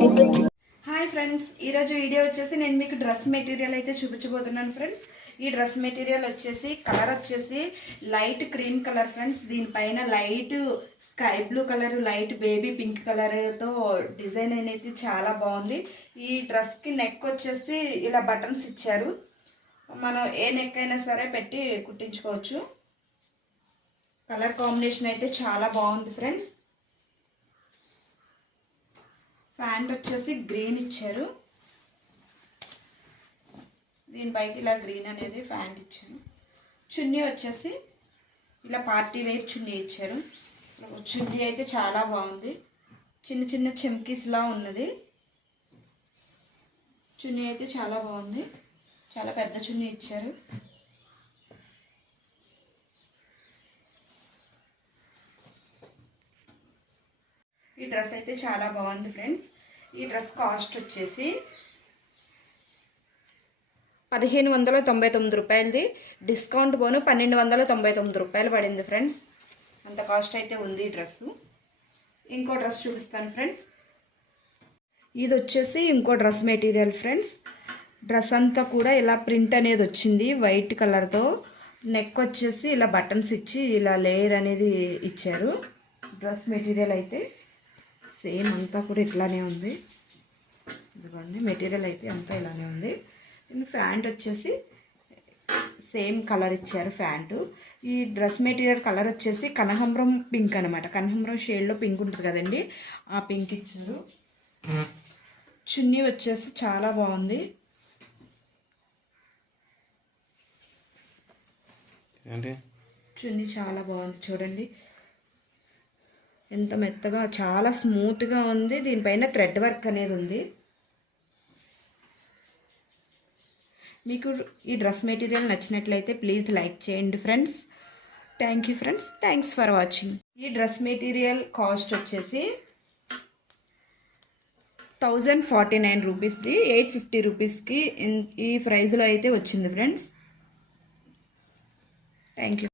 Hi friends, ఈరోజు video వచ్చేసి నేను మీకు డ్రెస్ మెటీరియల్ అయితే చూపించబోతున్నాను ఫ్రెండ్స్. ఈ డ్రెస్ మెటీరియల్ వచ్చేసి కలర్ వచ్చేసి లైట్ క్రీమ్ కలర్ ఫ్రెండ్స్. దీనిపైన light sky blue colour, light baby pink కలర్తో డిజైన్ అనేది చాలా బాగుంది. ఈ డ్రెస్కి నెక్ వచ్చేసి ఇలా బటన్స్ ఇచ్చారు. మనం ఏ నెక్ అయినా సరే పెట్టి కుట్టించుకోవచ్చు. కలర్ కాంబినేషన్ అయితే చాలా బాగుంది ఫ్రెండ్స్. ప్యాంట్ వచ్చేసి గ్రీన్ ఇచ్చారు. దీనిపైకి ఇలా గ్రీన్ అనేది ప్యాంట్ ఇచ్చారు. చున్నీ వచ్చేసి ఇలా పార్టీ వేర్ చున్నీ ఇచ్చారు. చున్నీ అయితే చాలా బాగుంది. చిన్న చిన్న చెమ్కీస్లా ఉన్నది. చున్నీ అయితే చాలా బాగుంది. చాలా పెద్ద చున్నీ ఇచ్చారు. ఈ డ్రెస్ అయితే చాలా బాగుంది ఫ్రెండ్స్. ఈ డ్రెస్ కాస్ట్ వచ్చేసి 1599 రూపాయలది. డిస్కౌంట్ పోను 1299 రూపాయలు పడింది ఫ్రెండ్స్. అంత కాస్ట్ అయితే ఉంది ఈ డ్రెస్సు. ఇంకో డ్రెస్ చూపిస్తాను ఫ్రెండ్స్. ఇది వచ్చేసి ఇంకో డ్రెస్ మెటీరియల్ ఫ్రెండ్స్. డ్రెస్ అంతా కూడా ఇలా ప్రింట్ అనేది వచ్చింది వైట్ కలర్తో. నెక్ వచ్చేసి ఇలా బటన్స్ ఇచ్చి ఇలా లేయర్ అనేది ఇచ్చారు. డ్రెస్ మెటీరియల్ అయితే సేమ్ అంతా కూడా ఇట్లానే ఉంది. ఇదిగోండి, మెటీరియల్ అయితే అంతా ఇలానే ఉంది. ప్యాంట్ వచ్చేసి సేమ్ కలర్ ఇచ్చారు ప్యాంటు. ఈ డ్రెస్ మెటీరియల్ కలర్ వచ్చేసి కనకాంబరం పింక్ అనమాట. కనకాంబరం షేడ్లో పింక్ ఉంటుంది కదండి, ఆ పింక్ ఇచ్చారు. చున్నీ వచ్చేసి చాలా బాగుంది. చున్నీ చాలా బాగుంది చూడండి, ఎంత మెత్తగా, చాలా స్మూత్గా ఉంది. దీనిపైన థ్రెడ్ వర్క్ అనేది ఉంది. మీకు ఈ డ్రెస్ మెటీరియల్ నచ్చినట్లయితే ప్లీజ్ లైక్ చేయండి friends. Thank you friends, thanks for watching. ఈ డ్రెస్ మెటీరియల్ కాస్ట్ వచ్చేసి 1049 రూపీస్ది 850 రూపీస్కి ఈ ప్రైస్లో అయితే వచ్చింది ఫ్రెండ్స్. Thank you.